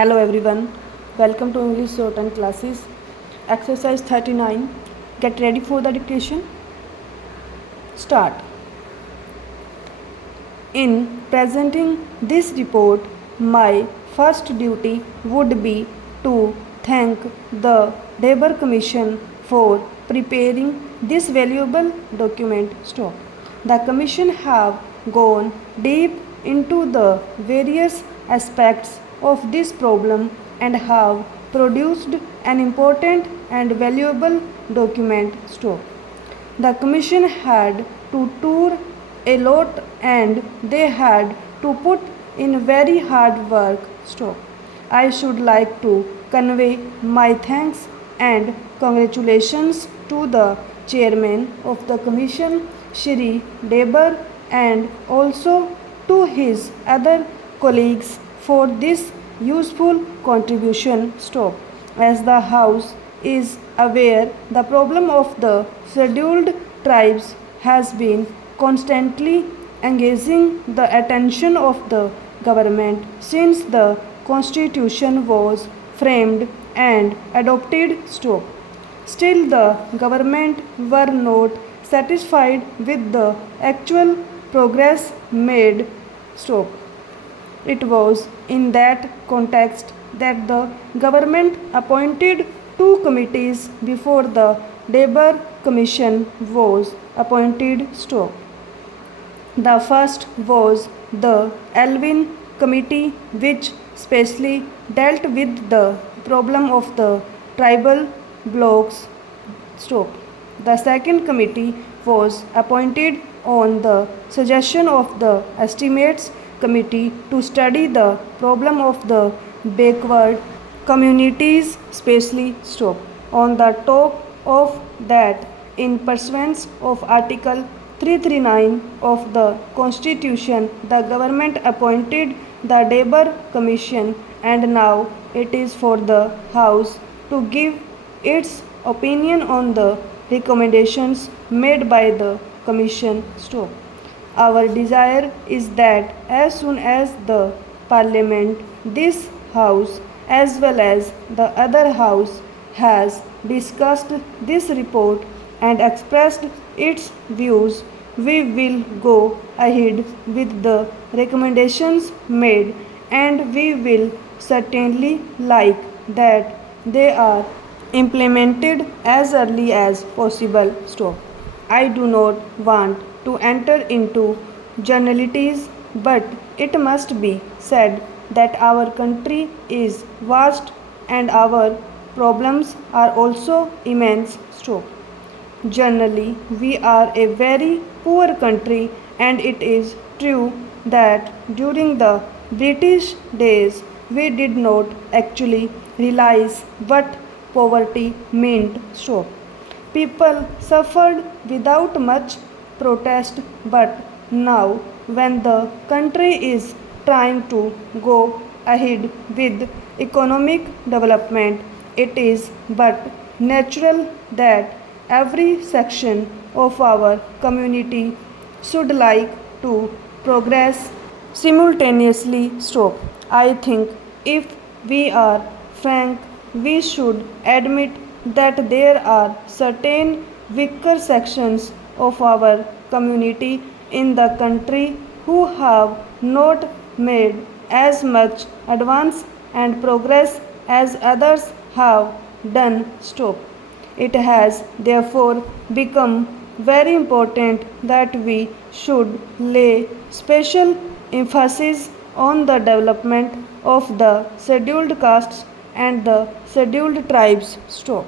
Hello everyone, welcome to English shorthand classes. Exercise 39. Get ready for the dictation. Start. In presenting this report, my first duty would be to thank the Labour Commission for preparing this valuable document. Stop. The Commission have gone deep into the various aspects of this problem and have produced an important and valuable document. Stop. The Commission had to tour a lot and they had to put in very hard work. Stop. I should like to convey my thanks and congratulations to the chairman of the commission, Shri Debar, and also to his other colleagues for this useful contribution. Stop. As the House is aware, the problem of the scheduled tribes has been constantly engaging the attention of the government since the constitution was framed and adopted. Stop. Still, the government were not satisfied with the actual progress made. Stop. It was in that context that the government appointed two committees before the Labour Commission was appointed. Stop. The first was the Elvin Committee, which specially dealt with the problem of the tribal blocks. Stop. The second committee was appointed on the suggestion of the Estimates Committee to study the problem of the backward communities, especially. Stop. On the top of that, in pursuance of Article 339 of the Constitution, the government appointed the Labour Commission, and now it is for the House to give its opinion on the recommendations made by the Commission. Stop. Our desire is that as soon as the Parliament, this House as well as the other House has discussed this report and expressed its views, we will go ahead with the recommendations made, and we will certainly like that they are implemented as early as possible. Stop. I do not want to enter into generalities, but it must be said that our country is vast and our problems are also immense. Stop. Generally, we are a very poor country, and it is true that during the British days we did not actually realize what poverty meant. Stop. People suffered without much protest, but now, when the country is trying to go ahead with economic development, it is but natural that every section of our community should like to progress simultaneously. Stop. I think if we are frank, we should admit that there are certain weaker sections of our community in the country who have not made as much advance and progress as others have done. Stop. It has therefore become very important that we should lay special emphasis on the development of the scheduled castes and the scheduled tribes. Stop.